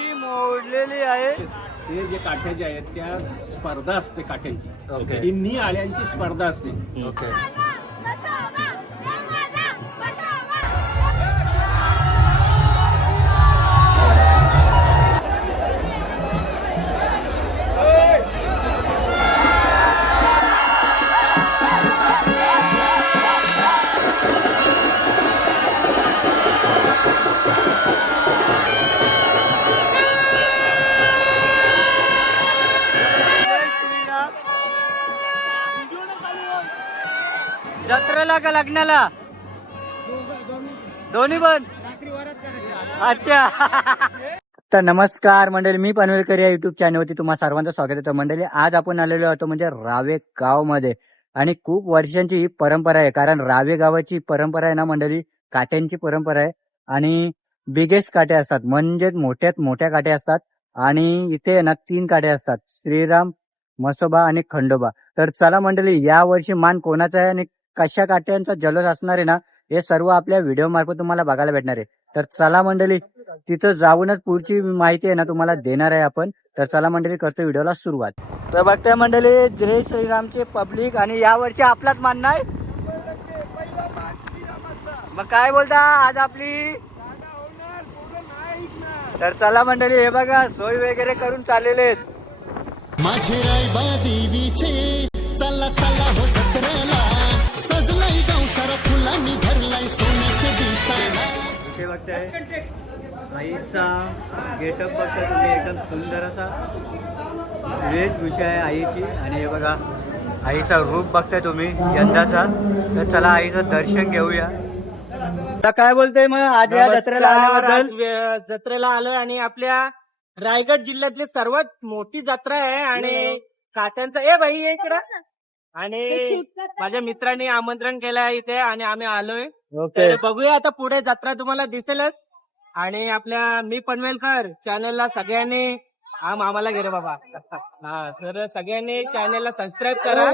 काठी मोडलेली आहे. ते जे काठ्याचे आहेत त्या स्पर्धा असते काठ्यांची. ओके. तिन्ही आळ्यांची स्पर्धा असते. ओके. जत्रेला का लग्नाला? दोन्ही पण. अच्छा. तर नमस्कार मंडळी, मी पनवेलकर या युट्यूब चॅनलवरती तुम्हा सर्वांचं स्वागत आहे. मंडळी आज आपण आलेलो आहोत म्हणजे रावे गाव मध्ये, आणि खूप वर्षांची ही परंपरा आहे. कारण रावे गावाची परंपरा आहे ना मंडळी, काट्यांची परंपरा आहे. आणि बिगेस्ट काटे असतात, म्हणजे मोठ्यात मोठ्या काटे असतात. आणि इथे ना 3 काटे असतात, श्रीराम, म्हसोबा आणि खंडोबा. तर चला मंडळी, या वर्षी मान कोणाचा आहे आणि कशा काट्यांचा जल्लोष असणार आहे ना, हे सर्व आपल्या व्हिडिओ मार्फत तुम्हाला बघायला भेटणार आहे. तर चला मंडळी, तिथं जाऊनच पुढची माहिती आहे ना तुम्हाला देणार आहे आपण. तर चला मंडळी, करतो व्हिडिओला सुरुवात. तर बघताय मंडळी, जय श्रीरामचे पब्लिक, आणि या वर्षी आपलाच मान नाही. मग काय बोलता आज आपली? तर चला मंडळी, हे बघा सोय वगैरे करून चाललेले आहेत. माझे रायबा देवीचे चला चला हो जत्रेला, सजलाय गाव सारा फुलांनी भरलाय सोन्याच्या दिवसाला. इथे बघताय आईचा गेटअप, बघताय तुम्ही, एकदम सुंदर असा वेशभूषा आहे आईची. आणि हे बघा आईचा रूप बघताय तुम्ही यंदाचा. तर चला आईचं दर्शन घेऊया. आता काय बोलतोय मग आज या जत्रेला आल्याबद्दल? जत्रेला आलोय आणि आपल्या रायगड जिल्ह्यातली सर्वात मोठी जत्रा आहे आणि काट्यांचा ए भाई इकडं. आणि माझ्या मित्रांनी आमंत्रण केलं आहे इथे आणि आम्ही आलोय. तर बघूया आता पुढे जत्रा तुम्हाला दिसेलच. आणि आपल्या मी पनवेलकर चॅनलला सगळ्यांनी आम्हाला घे रे बाबा. हा, तर सगळ्यांनी चॅनलला सबस्क्राईब करा.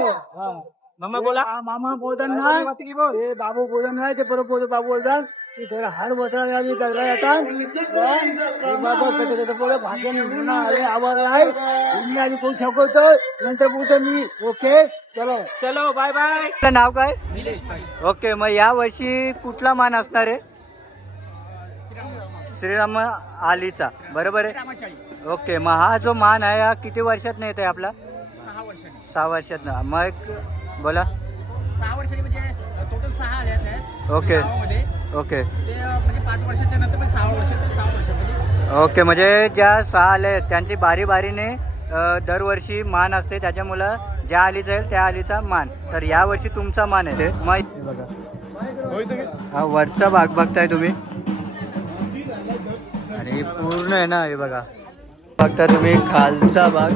मामा बोला. मामा बोलतात ना, हे बाबू बोलत नाही, ते परत बोलत बाबू बोलतात हार बसला येतात भाषण आले आवाज आहे. मी आधी कोण शकवतो, नंतर बोलतो मी. ओके, चलो चलो बाय बाय. आपलं नाव काय? ओके. मग या वर्षी कुठला मान असणार आहे? श्रीराम आलीचा, बरोबर आहे. ओके. मग हा जो मान आहे हा किती वर्षात नाही येत आहे आपला? 6 वर्षात ना. मग बोला. 6 वर्षांनी म्हणजे टोटल 6 आले आहेत. ओके. ओके. ते म्हणजे 5 वर्षाच्या नंतर पण 6 वर्ष, तर 6 वर्षामध्ये. ओके. म्हणजे ज्या 6 आले आहेत त्यांची बारी बारीने दरवर्षी मान असते, त्याच्यामुळं ज्या आलीचा येईल त्या आलीचा मान. तर या वर्षी तुमचा मान आहे. मग बघा हा वरचा भाग बघताय तुम्ही, आणि पूर्ण आहे ना, हे बघा बघता तुम्ही खालचा भाग.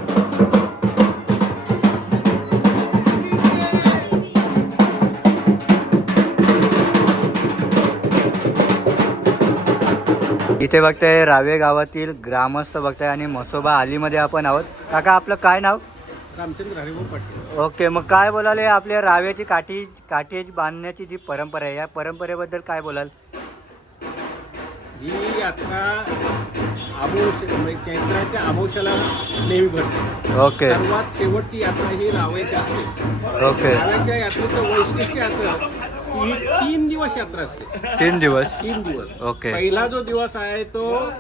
इथे बघताय रावे गावातील ग्रामस्थ बघताय, आणि म्हसोबा आलीमध्ये आपण आहोत. काका आपलं काय नाव? रामचंद्र हरिभाऊ पाटील. ओके. मग काय बोलाल आपल्या राव्याची काठी बांधण्याची जी परंपरा आहे, या परंपरेबद्दल काय बोलाल? ही यात्रा चैत्राच्या आमोशाला नेहमी भरते. ओके. सर्वात शेवटची यात्रा ही रावेची असते. ओके. रावेच्या यात्रेचं वैशिष्ट्य असं की ही 3 दिवस यात्रा असते. 3 दिवस. 3 दिवस. ओके. पहिला जो दिवस आहे तो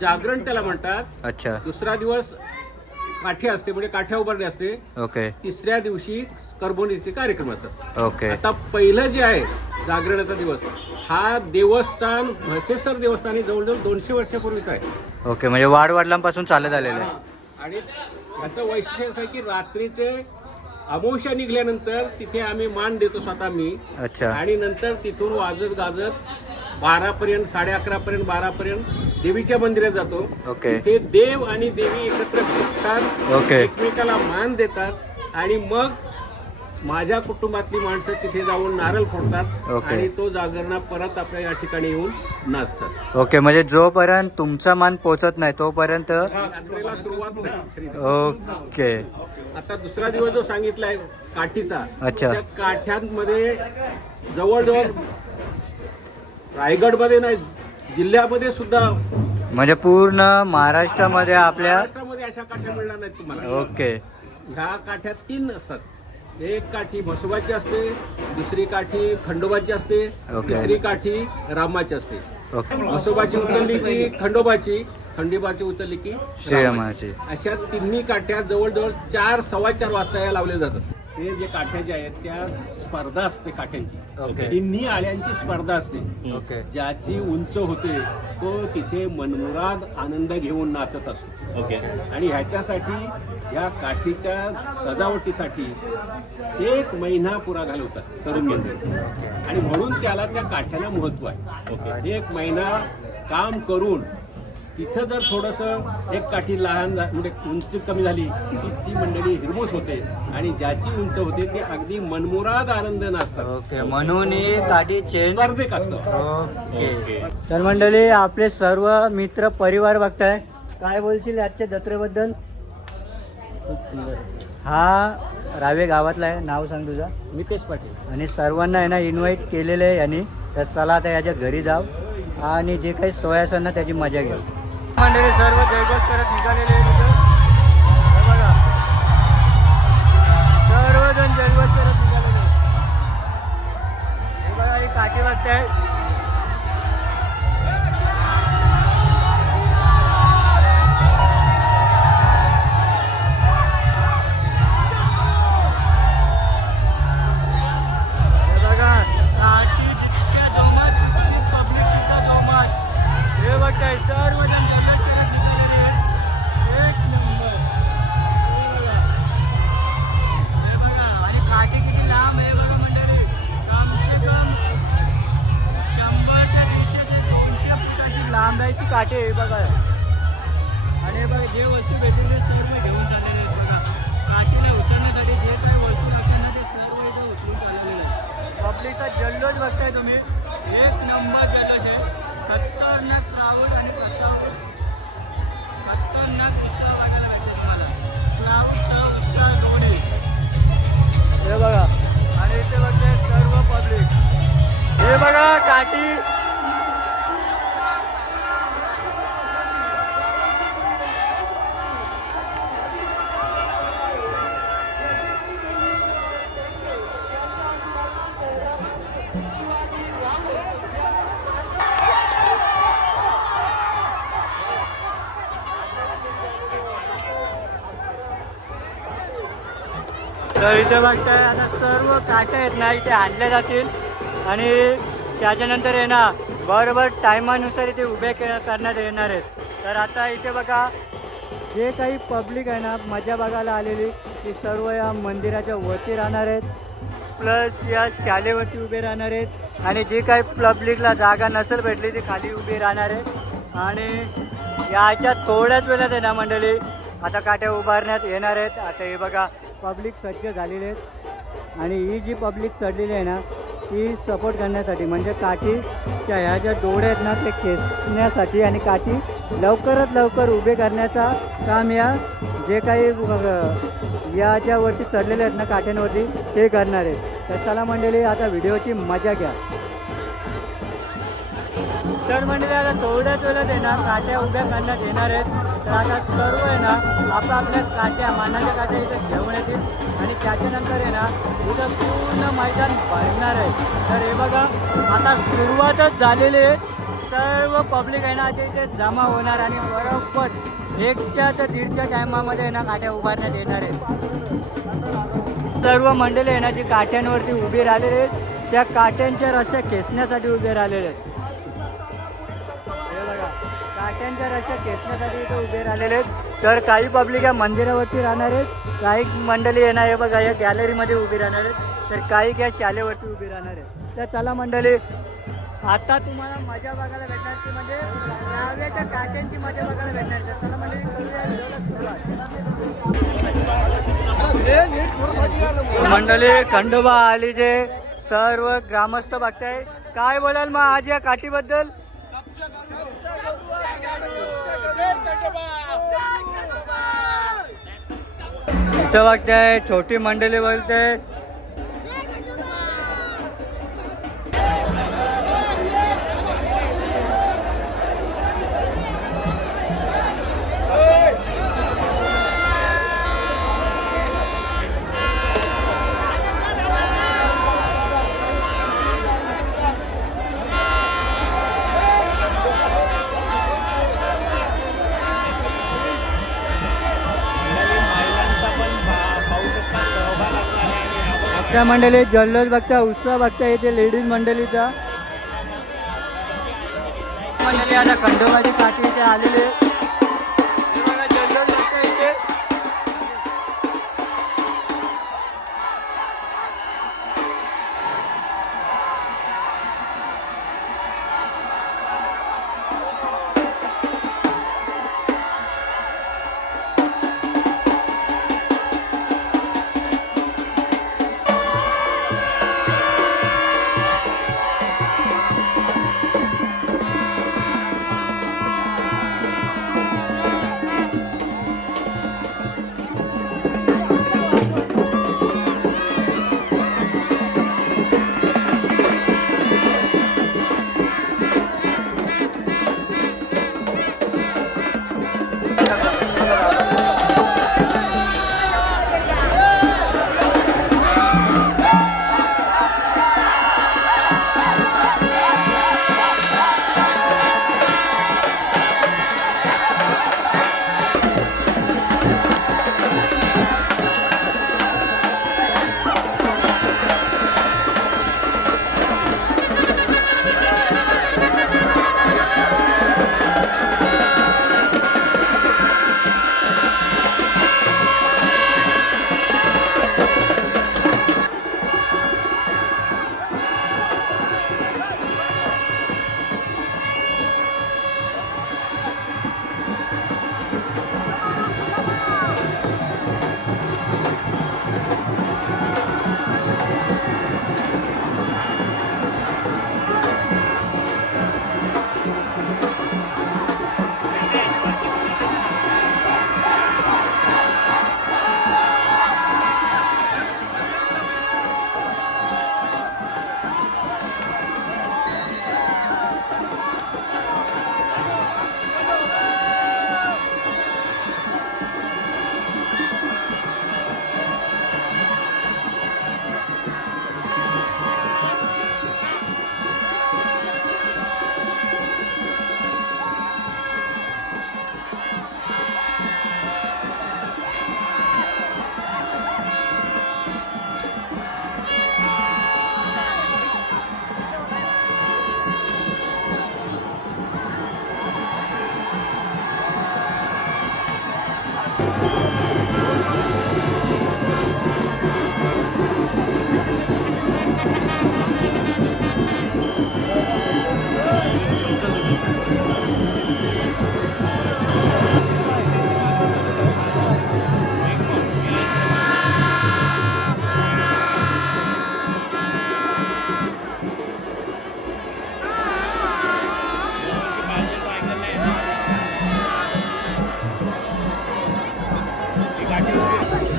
जागरण त्याला म्हणतात. अच्छा. दुसरा दिवस काठी असते, म्हणजे काठ्या उभारणी असते. ओके. तिसऱ्या दिवशी करबोणीचे कार्यक्रम असतात. ओके. आता पहिलं जे आहे जागरणाचा दिवस, हा देवस्थान म्हसेसर देवस्थान जवळजवळ 200 वर्षापूर्वीचा आहे. ओके. म्हणजे वाडवडिलांपासून चालत आलेलं आहे. आणि याचं वैशिष्ट्य असं आहे की रात्रीचे अमावस्या निघाल्यानंतर तिथे आम्ही मान देतो स्वतः मी. अच्छा. आणि नंतर तिथून वाजत गाजत 12 पर्यंत, 11:30 पर्यंत, 12 पर्यंत देवीच्या मंदिरात जातो. ओके. तिथे देव आणि देवी एकत्र भेटतात. ओके. एकमेकाला मान देतात आणि मग माझ्या कुटुंबातली माणसं तिथे जाऊन नारळ फोडतात. ओके. आणि तो जागरणा परत आपल्या या ठिकाणी येऊन नाचतात. ओके. म्हणजे जोपर्यंत तुमचा मान पोचत नाही तोपर्यंत. यात्रेला सुरुवात नाही. ओके. आता दुसरा दिवस जो सांगितलाय काठीचा, अच्छा. त्या काठ्यांमध्ये जवळजवळ रायगडमध्ये नाही, जिल्ह्यामध्ये सुद्धा म्हणजे पूर्ण महाराष्ट्रामध्ये आपल्या महाराष्ट्रामध्ये अशा काठ्या मिळणार नाहीत तुम्हाला. ओके. ह्या काठ्या 3 असतात. एक काठी म्हसोबाची असते, दुसरी काठी खंडोबाची असते, ओके. तिसरी काठी रामाची असते. ओके. म्हसोबाची उचलली की खंडोबाची, खंडोबाची उचलली की श्रीरामाची. अशा तिन्ही काठ्या जवळजवळ 4, 4:15 वाजता या लावल्या जातात. ते जे काठ्या ज्या आहेत त्या स्पर्धा असते काठ्यांची. ओके. तिन्ही आळ्यांची स्पर्धा असते. ओके. ज्याची उंच होते तो तिथे मनमुराद आनंद घेऊन नाचत असतो. ओके. आणि ह्याच्यासाठी या काठीच्या सजावटीसाठी 1 महिना पुरा घालवतात तरुण मंडळी. आणि म्हणून त्याला त्या काठ्याला महत्व आहे. 1 महिना काम करून तिथं जर थोडंसं एक काठी लहान म्हणजे उंची कमी झाली की ती मंडळी हिरमूस होते आणि ज्याची उंच होते ते अगदी मनमुराद आनंद नाचतात. ओके. म्हणून ही काठी चेंज. स्पर्धेक असतं. ओके. तर मंडळी आपले सर्व मित्र परिवार बघताय, काय बोलशील आजच्या जत्रेबद्दल? हा रावे गावातला आहे. नाव सांग तुझं? नितेश पाटील. आणि सर्वांना आहे ना इन्व्हाइट केलेलं आहे यांनी. तर चला आता याच्या घरी जाऊ आणि जे काही सोय असेल ना त्याची मजा घेऊ. मंडळी सर्व जयघोष करत निघालेले आहे तिथं. हे बघा सर्वजण जयघोष करत निघालेले. हे बघा ही काठी बघताय. हे बघा काठी इतक्या जोमात, इतकी पब्लिक सुद्धा जोमात. हे बघताय सर्वजण जल्लोष करत निघालेले आहे. एक नंबर. हे बघा आणि काठी किती लांब आहे बघा मंडळी. कम से कम 100 ते 200 फुटाची लांब आहे ती काठी आहे बघा. आणि हे बघा जे वस्तू भेटतील ते सर्व घेऊन चाललेले आहेत बघा. काठीला उतरण्यासाठी जे काही वस्तू लागतात ना ते सर्व इथं उचलून चाललेले आहेत. पब्लिकचा जल्लोष बघताय तुम्ही. एक नंबर जल्लोष आहे. खतरनाक क्राऊड आणि खतरनाक उत्साह बघायला भेटते तुम्हाला. क्राऊडसह उत्साह दोन्ही. हे बघा आणि इथे बघते सर्व पब्लिक. हे बघा काठी. तर इथे बघताय आता सर्व काठ्या आहेत ना इथे आणल्या जातील आणि त्याच्यानंतर आहे ना बरोबर टायमानुसार इथे उभे करण्यात येणार आहेत. तर आता इथे बघा जे काही पब्लिक आहे ना मजा बघायला आलेली ती सर्व या मंदिराच्या वरती राहणार आहेत, प्लस या शालेवरती उभे राहणार आहेत आणि जी काही पब्लिकला जागा नसेल भेटली ती खाली उभी राहणार आहे. आणि याच्या थोड्याच वेळात आहे ना मंडळी आता काठ्या उभारण्यात येणार आहेत. आता हे बघा पब्लिक सज्ज झालेले आहेत आणि ही जी पब्लिक चढलेली आहे ना ती सपोर्ट करण्यासाठी म्हणजे काठीच्या ह्या ज्या डोळे आहेत ना ते खेचण्यासाठी आणि काठी लवकरात लवकर उभे करण्याचा काम या जे काही या ज्यावरती चढलेले आहेत ना काठ्यांवरती ते करणार आहेत. तर चला मंडळी आता व्हिडिओची मजा घ्या. तर मंडळी आता थोड्याच वेळात आहे ना काठ्या उभ्या करण्यात येणार आहेत. तर आता सर्व आहे ना आपापल्या काठ्या मानाच्या काठ्या इथं घेऊन येतील आणि त्याच्यानंतर आहे ना इथं पूर्ण मैदान भरणार आहे. तर हे बघा आता सुरुवातच झालेली आहे. सर्व पब्लिक आहे ना आता इथे जमा होणार आणि बरोबर 1च्या ते 1:30च्या टायमामध्ये आहे ना काठ्या उभारण्यात येणार आहेत. सर्व मंडळी आहे ना जी काठ्यांवरती उभी राहिलेली आहेत त्या काठ्यांच्या रस्त्या खेचण्यासाठी उभे राहिलेले आहेत. काठ्यांच्या रस्त्या खेचण्यासाठी इथे उभे राहिलेले आहेत. तर काही पब्लिक या मंदिरावरती राहणार आहेत, काही मंडळी येणार आहे बघा या गॅलरीमध्ये उभी राहणार आहेत, तर काही या शालेवरती उभी राहणार आहेत. तर चला मंडळी आता तुम्हाला मजा बघायला भेटणार ती म्हणजे रावेच्या काठ्यांची मजा बघायला भेटणार. तर चला मंडळी करूया व्हिडिओला सुरुवात. मंडळी खंडोबा आलीचे सर्व ग्रामस्थ बघताय. काय बोलाल मग आज या काठीबद्दल? इथं बघताय छोटी मंडळी बोलते. त्या मंडळी जल्लोष बघता, उत्साह बघता येते लेडीज मंडळीचा. मंडळी आता खंडोबाची काठी इथे आलेली आहे. हे बघा, जल्लोष बघता इथे.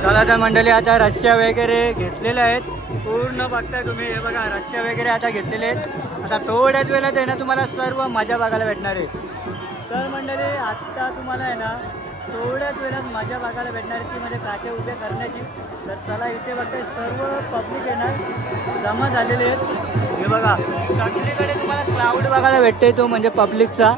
चला तर मंडळी, आता रश्या वगैरे घेतलेल्या आहेत. पूर्ण बघताय तुम्ही, हे बघा रश्या वगैरे आता घेतलेले आहेत. आता थोड्याच वेळात आहे ना तुम्हाला सर्व मजा बघायला भेटणार आहे. तर मंडळी आत्ता तुम्हाला आहे ना थोड्याच वेळात मजा बघायला भेटणार आहे, ती म्हणजे काटे उभे करण्याची. तर चला, इथे बघताय सर्व पब्लिक येणार जमा झालेले आहेत. हे बघा सगळीकडे तुम्हाला क्राऊड बघायला भेटते, तो म्हणजे पब्लिकचा.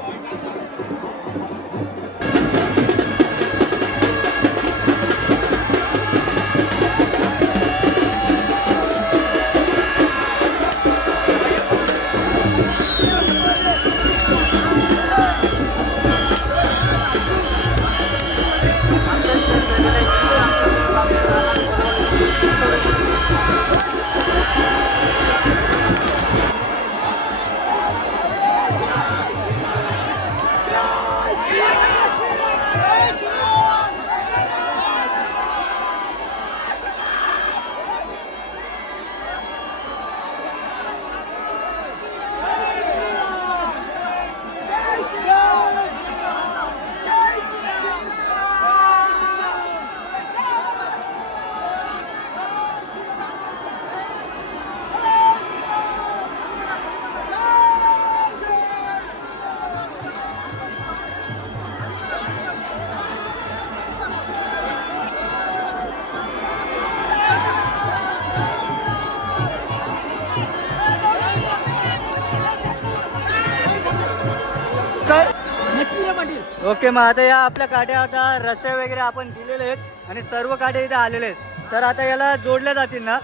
ओके, मग आता या आपल्या काड्या आता रस्ते वगैरे आपण दिलेले आहेत आणि सर्व काड्या इथे आलेले आहेत. तर आता याला जोडल्या जातील ना.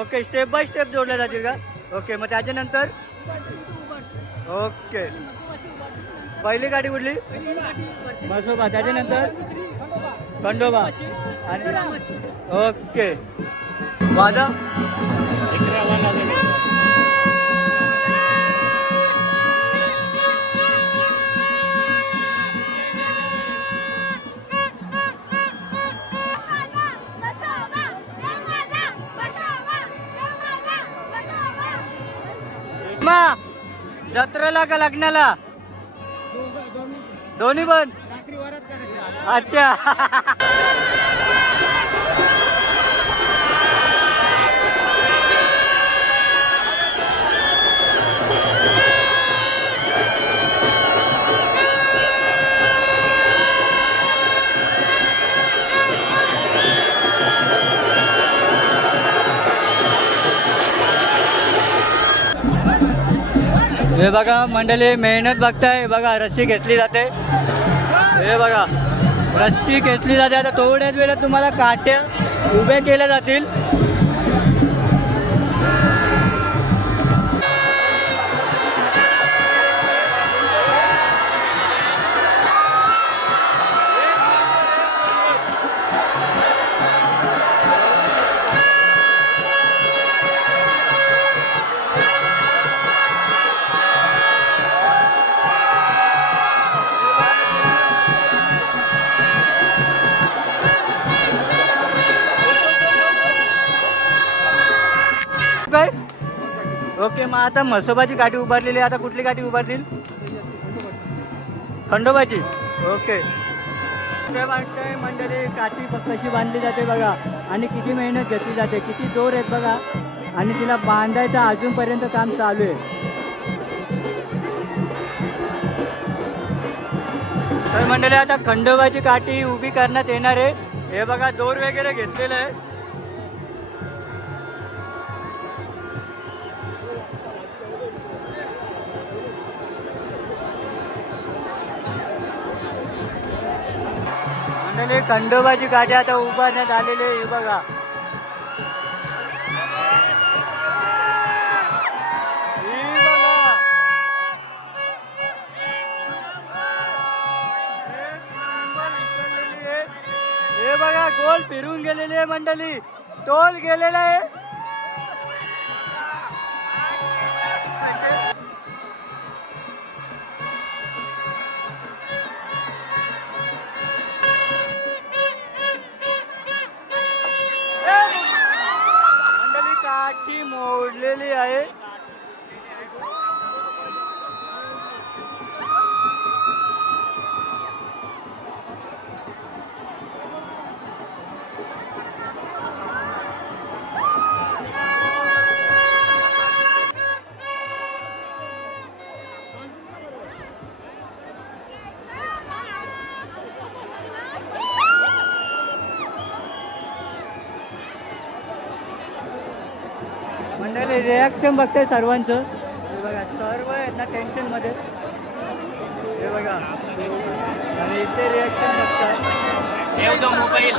ओके, स्टेप बाय स्टेप जोडल्या जातील का? ओके, मग त्याच्यानंतर ओके, पहिली गाडी कुठली? मसोबा, त्याच्यानंतर खंडोबा आणि ओके, वादा मा जत्रेला का लग्नाला? दोन्ही पण. अच्छा. हे बघा मंडळी, मेहनत बघताय. बघा रस्सी घेतली जाते. हे बघा रस्सी घेतली जाते. आता थोड्याच वेळात तुम्हाला काट्या उभे केल्या जातील. काय ओके, मग आता म्हसोबाची काठी उभारलेली आहे. आता कुठली काठी उभारतील? खंडोबाची. ओके, ते वाटतंय मंडळी काठी कशी बांधली जाते बघा, आणि किती मेहनत घेतली जाते, किती जोर आहेत बघा, आणि तिला बांधायचं अजूनपर्यंत काम चालू आहे. तर मंडळी आता खंडोबाची काठी उभी करण्यात येणार आहे. हे बघा दोर वगैरे घेतलेलं आहे. मंडळी खंडोबाची काठी आता उभारण्यात आलेली आहे. हे बघा हे बघा गोल फिरून गेलेली आहे मंडळी, तोल गेलेला आहे. मंडळी काठी मोडलेली आहे. मंडळी रिॲक्शन बघताय सर्वांचं. हे बघा सर्व आहेत ना टेन्शन मध्ये. हे बघा आणि इथे रिॲक्शन बघताय. मोबाईल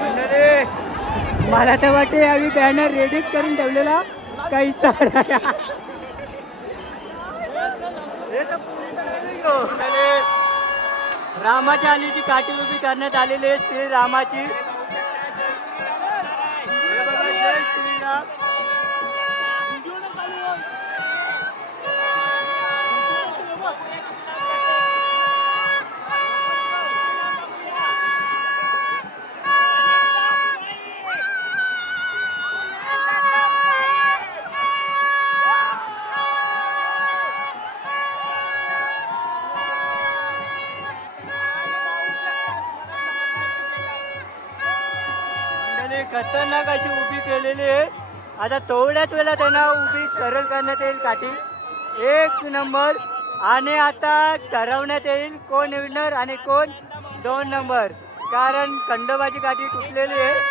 मंडळी मला तर वाटते आम्ही बॅनर रेडीच करून ठेवलेला काही सारा. हे तर पूर्ण नाही गो. रामाच्या आलीची काठी उभी करण्यात आलेली आहे. श्री रामाची. हे बघा जय श्रीराम. खतरनाक अशी उभी केलेली आहे. आता थोड्याच वेळात त्यांना उभी सरळ करण्यात येईल काठी. एक नंबर. आणि आता ठरवण्यात येईल कोण विनर आणि कोण 2 नंबर, कारण खंडोबाची काठी तुटलेली आहे.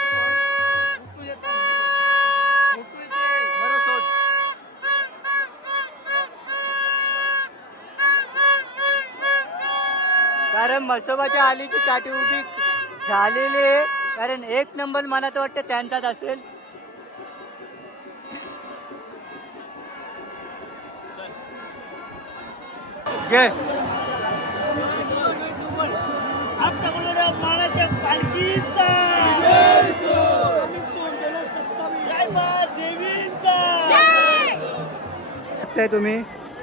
कारण म्हसोबाच्या आलीची काठी उभी झालेली आहे, कारण एक नंबर मला तर वाटतं त्यांचाच असेल. घे. बघताय तुम्ही,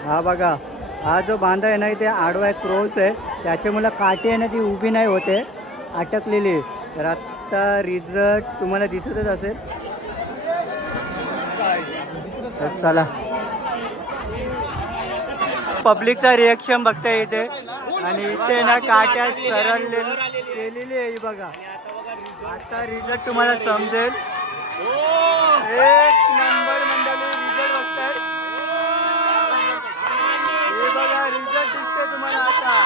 हा बघा, हा जो बांधा आहे ना इथे आडवा आहे, क्रॉस आहे, त्याच्यामुळे काठी आहे ना ती उभी नाही होते, अटकलेली आहे. तर आता रिझल्ट तुम्हाला दिसतच असेल. तर चला, पब्लिकचा रिएक्शन बघताय इथे, आणि इथे ना काट्या सरळ केलेली आहे ही बघा. आता रिझल्ट तुम्हाला समजेल. एक नंबर मंडळी रिझल्ट बघताय, हे बघा रिझल्ट दिसतोय तुम्हाला आता.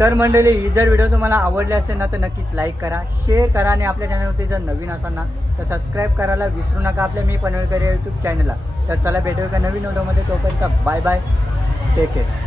तर मंडळी, ही जर व्हिडिओ तुम्हाला आवडली असेल ना तर नक्कीच लाईक करा, शेअर करा, आणि आपल्या चॅनलवरती जर नवीन असाल ना तर सबस्क्राईब करायला विसरू नका आपल्या मी पनवेलकर या यूट्यूब चॅनलला. तर चला भेटूया का नवीन व्हिडिओमध्ये, तोपर्यंत बाय बाय, टेक केअर.